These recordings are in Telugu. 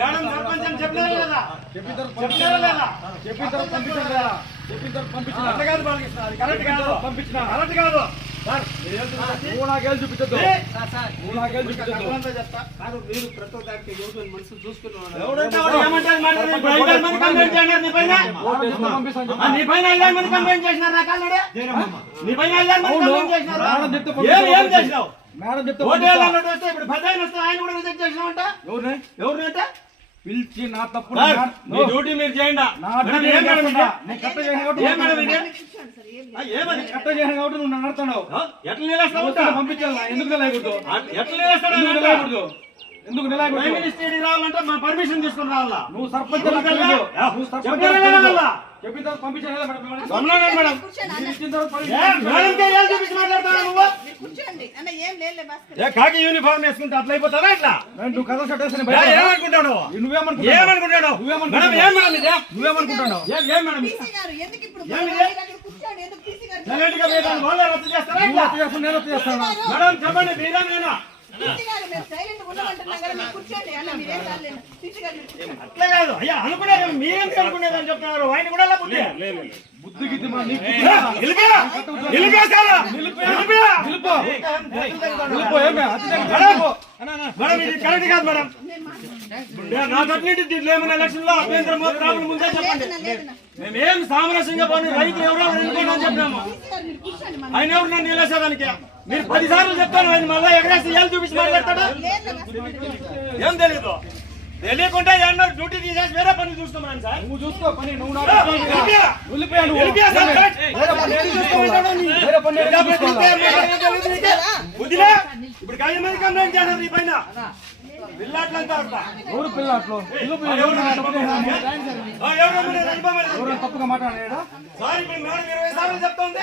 మేడం సర్పంచ్ అని చెప్పలేదా లేదా? చెప్పలేదా లేదా? అట్లా కాదు బాలకృష్ణ, అది కరెక్ట్ కాదు. కరెక్ట్ కాదు సార్. నువ్వు నాకేళ్ళు చూపించద్దు. చెప్తా కాదు మీరు ప్రతి ఒక్కరికి యువకులు మనసులు చూసుకున్నారు. ఎవడంటే వాడు ఏమంటాడు మాట్లాడి 5,000 మంది కంప్లైంట్ చేసినారు నీ పైన. నీ పైన 5,000 మంది కంప్లైంట్ చేసినారు నా కాళ్ళడే. నీ పైన 5,000 మంది కంప్లైంట్ చేసినారు. ఏం చేసినావు? మేడం చెప్తే ఓటేళ్ళు అన్నట్టు వస్తే ఇప్పుడు 10,000 వస్తే ఆయన కూడా రిజెక్ట్ చేసినావంట. ఎవరినంట పిలిచి నా తప్పు మీ డ్యూటీ మీరు చేయండి. కట్ట చేయను కాబట్టి నువ్వు నన్ను అడుగుతున్నావు. ఎట్లా నిలేస్తావు? పంపించాలి. ఎందుకు నిలయకూడదు? ఎట్లా నిలేస్తాడు? ఎందుకు నిలయకూడదు? ప్రైమ్ మినిస్టర్ రావాలంటే మా పర్మిషన్ తీసుకుని రావాలా? నువ్వు సర్పంచ్ చెప్పిన తర్వాత పంపించాలి. కాకి యూనిఫామ్ వేసుకుంటే అట్లా అయిపోతావా? ఇట్లా నువ్వు కథ కట్టేసి ఏమనుకుంటాడు? నువ్వేమనుకుంటున్నావు? మేడం చెప్పండి, మీరా నేనా? అట్లా కాదు అయ్యా, అనుకునేది మీరెందుకు అనుకునేదని చెప్తున్నారు. ఆయన కూడా బుద్ధికి మేడం ఇది కరెక్ట్ కాదు మేడం. నా తట్టింటి దీంట్లో ఏమైనా ఎలక్షన్ లో అభ్యంతరం రాములు ముందే చెప్పండి. మేమేం సామరస్యంగా పోనీ రైతులు ఎవరో ఎన్నుకోవడం చెప్పినాము. ఆయన ఎవరు నన్ను నిలేసేదానికి? మీరు 10 సార్లు చెప్తాను, ఆయన మళ్ళీ ఎగరేసి ఏళ్ళు చూపించి మాట్లాడతాడా? ఏం తెలియదు. తెలియకుండా ఏమన్నా డ్యూటీ తీసేసి వేరే పని చూస్తున్నాను సార్. నువ్వు చూసుకో పని. నువ్వు ఇప్పుడు 5 మంది కంప్లైంట్ చేశారు నీ పైన. పిల్లాట్లంతా ఎవరు పిల్లట్లు? తప్పుగా మాట్లాడాడా? సార్ ఇప్పుడు మేడం 20 సార్లు చెప్తోంది.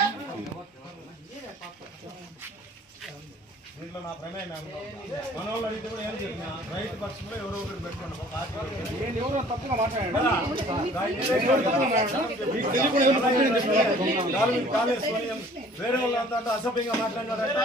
దీంట్లో నా ప్రమేయం మన వాళ్ళు అడిగితే కూడా ఏం చెప్పినా రైతు పక్షంలో ఎవరో ఒకరు పెట్టుకోండి. ఎవరో తప్పుగా మాట్లాడాడు. వేరే వాళ్ళు అంతా అసభ్యంగా మాట్లాడినారంట.